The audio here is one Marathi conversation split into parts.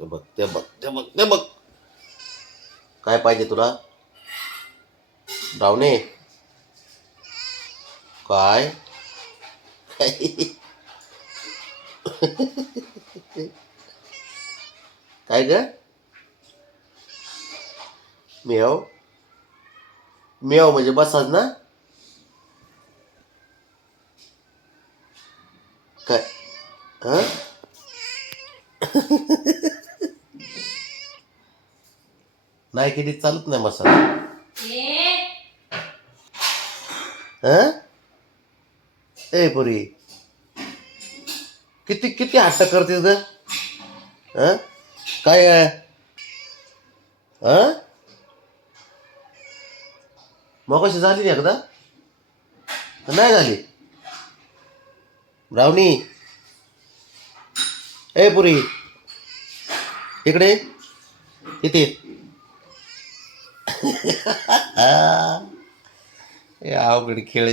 ते बघ ते बघ ते बघ ते बघ काय पाहिजे तुला डावणे काय काय ग मेव मेव म्हणजे बसाच ना काय हा नाही केली चालत नाही मसाला. हं? ए पुरी. किती किती हट्ट करते ग? हं? काय आहे? हं? मग कशी झाली नाही एकदा? नाही झाली. ब्रावणी ए पुरी. इकडे इथे ए अवघड खेळ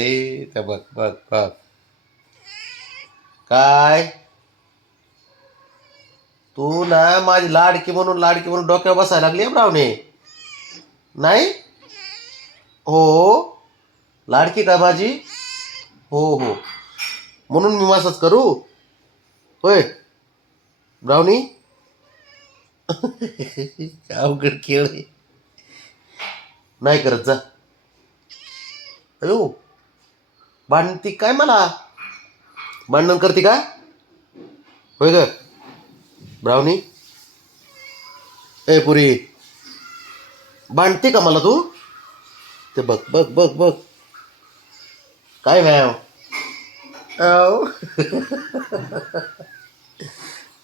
त्या बघ बघ बघ. काय? तू ना माझी लाडकी म्हणून लाडकी म्हणून डोक्यावर बसायला लागली ब्रावणे. नाही? हो? लाडकी का माझी? हो हो. म्हणून मी मसाज करू? होय. ब्रावणी? अवघड खेळ आहे. नाही करत जा. अयो भांडती काय मला? भांडण करते का? होय ग. ब्रावणी ए पुरी. भांडते का मला तू? ते बघ बघ बघ बघ. काय आव.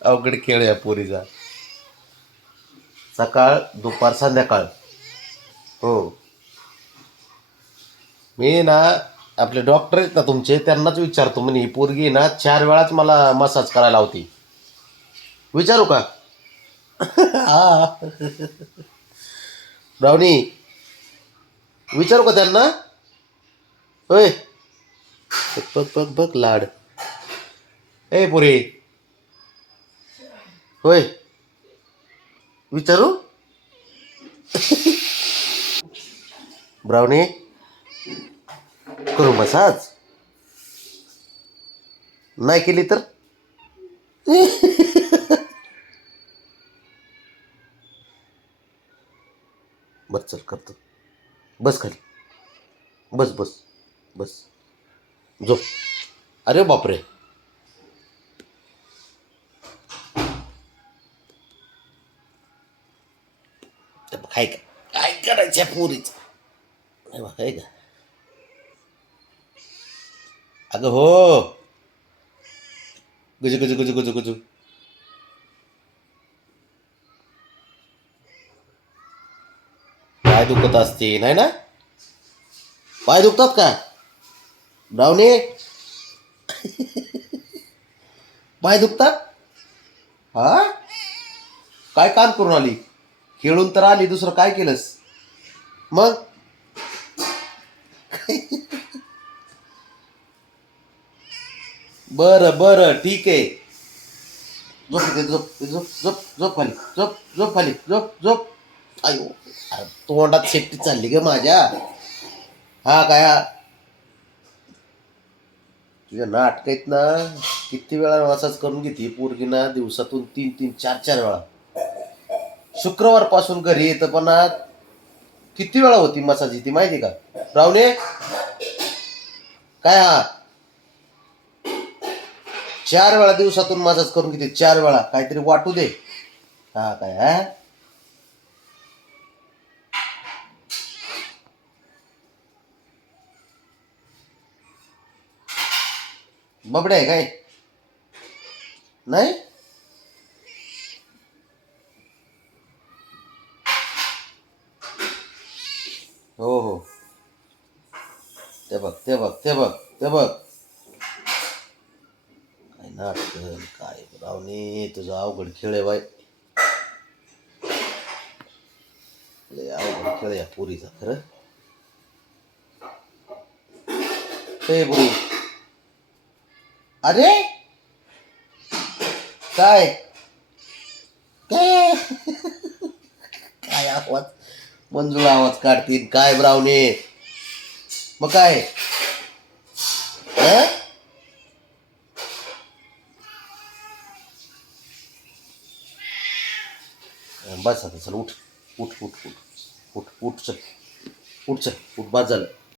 अवघड खेळ या पोरीचा. सकाळ दुपार संध्याकाळ. हो. मी ना आपले डॉक्टर आहेत ना तुमचे त्यांनाच विचारतो म्हणे ही पोरगी ना चार वेळाच मला मसाज करायला होती विचारू का? हा. रावणी विचारू का त्यांना? होय बघ बघ बघ लाड. ए पुरे. होय. विचारू? ब्राउनी करू मसाज? नाही केली तर? बस चल करतो. बस खाली. बस बस बस. झोप. अरे बापरे. काय काय करायचं पोरीचं? आहे का अगं हो. गुजू गुजू गुजू गुजू गुजू. पाय दुखत असते नाही ना? पाय दुखतात का? ब्रावणे पाय दुखतात? हा? काय काम करून आली? खेळून तर आली दुसरं काय केलंस? मग? बरं बरं ठीक. आहे झोप इथे, झोप झोप झोप झोप खाली झोप झोप खाली झोप झोप. आयो अरे तोंडात शेपटी चालली ग माझ्या. हा काय हा? तुझ्या नाटक आहेत ना किती वेळा मसाज करून घेते पोरगी ना दिवसातून तीन तीन चार चार वेळा. शुक्रवारपासून घरी येतं पण आज किती वेळा होती मसाज ती माहिती का? रावणे काय हा? चार वेळा दिवसातून माझाच करून किती चार वेळा. काहीतरी वाटू दे. हा काय हा? बबडे आहे काय? नाही? हो हो. ते बघ ते बघ ते बघ ते बघ. नाटक काय रावणे तुझा अवघड खेळ आहे बाय लय अवघड खेळ या पोरीचा खरं? ते भाऊ अरे? काय? काय? आवाज? मंजूळ आवाज काढतील काय ब्रावणे मग काय? बस आता चल उठ उठ उठ उठ उठ उठ चल. उठ चल. उठ बाद झालं.